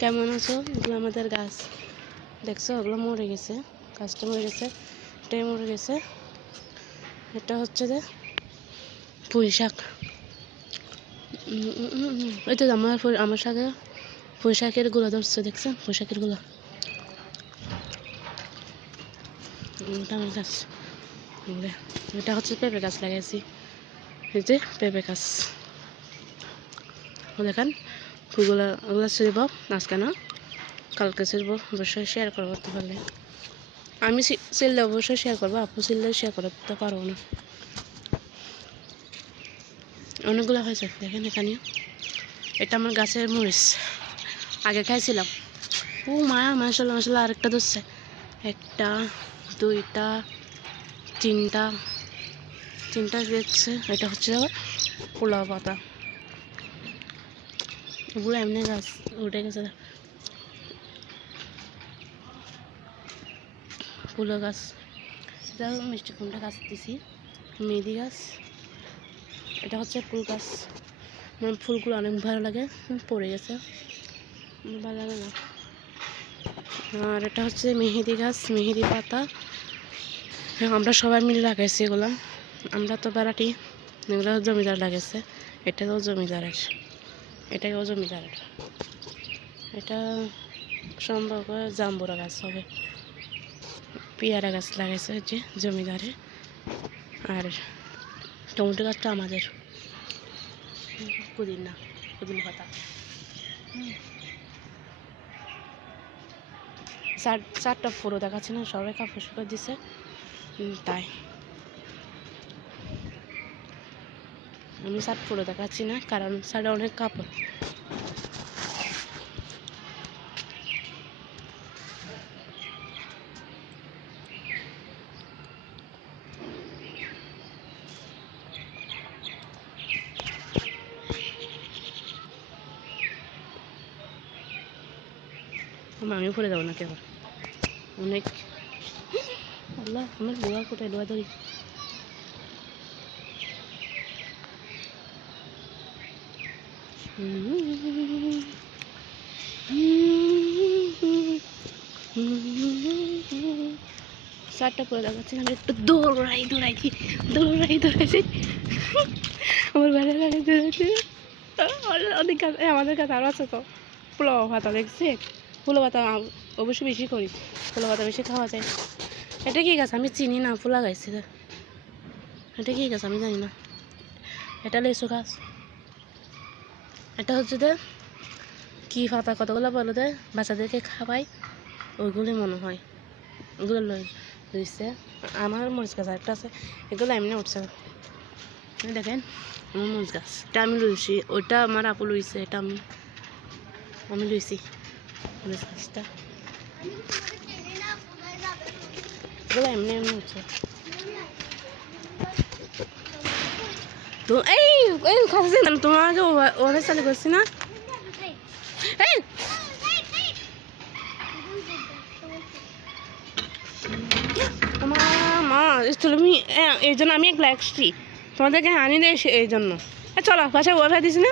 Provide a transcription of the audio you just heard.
কেমন আছো? এগুলো আমাদের গাছ। দেখছ? ওগুলো মরে গেছে। গাছটা মরে গেছে। এটাই মরে গেছে। এটা হচ্ছে যে পুঁই শাক। এই তো আমার আমার সাথে পুঁই শাকের গুঁড়ো ধরছে, দেখছেন? পুঁই শাকের আমার গাছ। এটা হচ্ছে পেঁপে গাছ লাগাইছি। এই যে পেঁপে গাছ। দেখেন ফুলগুলো, ওগুলো ছিড়ব আজকে না কালকে ছিড়ব, অবশ্যই শেয়ার করব তো পারলে আমি ছিললে অবশ্যই শেয়ার করব, আপু ছিললে শেয়ার করতে পারব না। অনেকগুলো হয়েছে, দেখেন এখানে। এটা আমার গাছের মরিচ। আগে খাইছিলাম। ও মায়া মাসাল্লাহ মাসাল্লাহ আরেকটা ধরছে। একটা, দুইটা, তিনটা। তিনটা দেখছে এটা হচ্ছে আবার পোলাও পাতা। ওগুলো এমনি গাছ উঠে গেছে। ফুলো গাছ। এটা মিষ্টি কুমড়া গাছ দিছি। মেহেদি গাছ। এটা হচ্ছে ফুল গাছ। আমার ফুলগুলো অনেক ভালো লাগে, পড়ে গেছে। ভালো লাগে না। আর এটা হচ্ছে মেহেদি গাছ, মেহেদি পাতা। আমরা সবাই মিলে লাগাইছি এগুলো। আমরা তো বেড়াটি এগুলো জমিদার লাগাইছে। এটাও জমিদারের। এটাও জমিদারের এটা সম্ভব হয় জাম্বুরা গাছ হবে। পেয়ারা গাছ লাগাইছে যে জমিদারে। আর টমেটো গাছটা আমাদের। পুদিনা পুদিনা পাতা। চার, চারটা পুরো দেখাচ্ছে না, সবাই কাপড় শুকিয়ে দিছে। তাই। আমি শার্ট পুরো দেখাচ্ছি না, কারণ শার্টে অনেক কাপড়। আমিও পরে যাব নাকি আবার? অনেক আল্লাহ, আমার লোয়া কোথায়? লোয়া ধরি। চারটা পরে দেখাচ্ছি, আমি একটু দৌড়াই দৌড়াইছি দৌড়াই দৌড়াইছি আমার ভালো লাগে দৌড়াইছি অনেক গাছ আমাদের কাছে আরও আছে তো, পোলাও ভাতা দেখছি পাতা আম- অবশ্যই বেশি করি ফুলো পাতা বেশি খাওয়া যায় এটা কি গাছ? আমি চিনি না ফুলা গাইছি এটা। কি গাছ? আমি জানি না। এটা লেসু গাছ। এটা হচ্ছে যে, কি পাতা কতগুলো বলো দে, বাচ্চাদেরকে খাওয়াই ওইগুলি মনে হয়। ওগুলো লই, লইছে। আমার মরিচ গাছ একটা আছে, এগুলো এমনি উঠছে। দেখেন, আমার মরিচ গাছ। এটা আমি লইছি, ওইটা আমার আপু লইছে, এটা আমি আমি লইছি মরিচ গাছটা। এগুলো এমনি এমনি উঠছে। তো এই এই খাওয়াছি না তোমাকে ওরে চালু করছি না? এই! মা তুমি এই জন্য আমি এক লাগছি তোমাদেরকে হানি দেয় এই জন্য। চলো, বাসায় ওয়াইফাই দিস না।